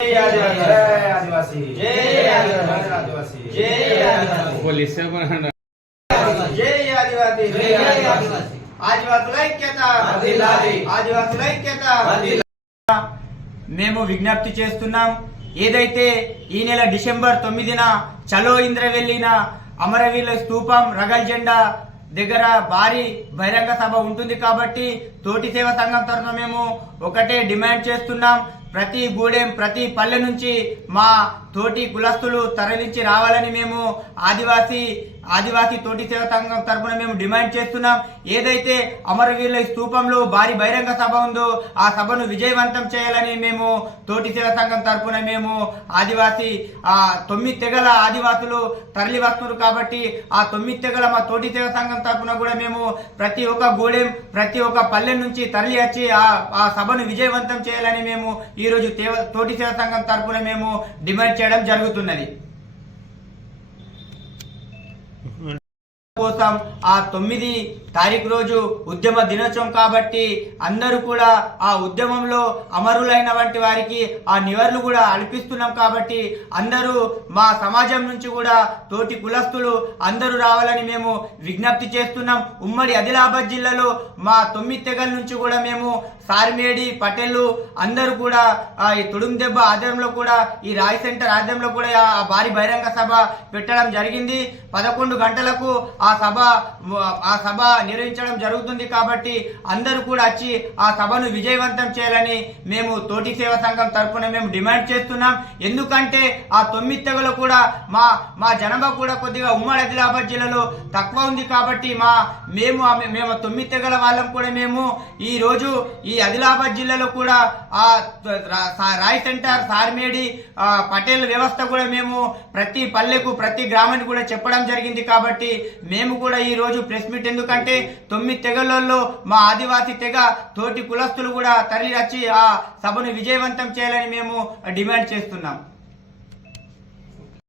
जय आदिवासी जय आदिवासी जय आदिवासी ఆదివాసుల ఐక్యత ఆదివాసుల ఐక్యత మేము విజ్ఞప్తి చేస్తున్నాం. ఏదైతే ఈ నెల డిసెంబర్ 9న చలో ఇంద్రవెల్లిన అమరవీరుల స్తూపం రగల్ జెండా దగ్గర భారీ బహిరంగ సభ ఉంటుంది కాబట్టి తోటి సేవ సంఘం తరఫున మేము ఒకటే డిమాండ్ చేస్తున్నాం. ప్రతి గూడెం ప్రతి పల్లె నుంచి మా తోటి కులస్తులు తరలించి రావాలని మేము ఆదివాసీ తోటి సేవ సంఘం తరఫున మేము డిమాండ్ చేస్తున్నాం. ఏదైతే అమరవీరుల స్తూపంలో భారీ బహిరంగ సభ ఉందో ఆ సభను విజయవంతం చేయాలని మేము తోటి సేవ సంఘం తరఫున మేము 9 తెగల ఆదివాసులు తరలి వస్తున్నారు కాబట్టి ఆ 9 తెగల మా తోటి సేవ సంఘం తరఫున కూడా మేము ప్రతి ఒక్క గూడెం ప్రతి ఒక్క పల్లె నుంచి తరలి వచ్చి ఆ సభను విజయవంతం చేయాలని మేము ఈ రోజు తోటి సేవ సంఘం తరఫున మేము డిమాండ్ చేయడం జరుగుతున్నది. కోసం ఆ 9 తారీఖు రోజు ఉద్యమ దినోత్సవం కాబట్టి అందరూ కూడా ఆ ఉద్యమంలో అమరులైన వంటి వారికి ఆ నివాళులు కూడా అర్పిస్తున్నాం కాబట్టి అందరూ మా సమాజం నుంచి కూడా తోటి కులస్తులు అందరూ రావాలని మేము విజ్ఞప్తి చేస్తున్నాం. ఉమ్మడి ఆదిలాబాద్ జిల్లాలో మా 9 తెగల నుంచి కూడా మేము సార్మేడి పటేళ్లు అందరూ కూడా ఈ తుడుం దెబ్బ ఆధ్వర్యంలో కూడా ఈ రాయ్ సెంటర్ ఆధ్వర్యంలో కూడా ఆ భారీ బహిరంగ సభ పెట్టడం జరిగింది. 11 గంటలకు ఆ సభ నిర్వహించడం జరుగుతుంది కాబట్టి అందరూ కూడా వచ్చి ఆ సభను విజయవంతం చేయాలని మేము తోటి సేవ సంఘం తరఫున మేము డిమాండ్ చేస్తున్నాం. ఎందుకంటే ఆ 9 తెగలు కూడా మా జనాభా కూడా కొద్దిగా ఉమ్మడి ఆదిలాబాద్ జిల్లాలో తక్కువ ఉంది కాబట్టి మేము 9 తెగల వాళ్ళం కూడా మేము ఈ రోజు ఈ ఆదిలాబాద్ జిల్లాలో కూడా ఆ రాయ్ సెంటర్ సార్మేడి పటేల్ వ్యవస్థ కూడా మేము ప్రతి పల్లెకు ప్రతి గ్రామానికి కూడా చెప్పడం జరిగింది కాబట్టి మేము కూడా ఈ రోజు ప్రెస్ మీట్ ఎందుకంటే 9 తెగలలో మా ఆదివాసీ తెగ తోటి కులస్తులు కూడా తరలి వచ్చి ఆ సభను విజయవంతం చేయాలని మేము డిమాండ్ చేస్తున్నాం.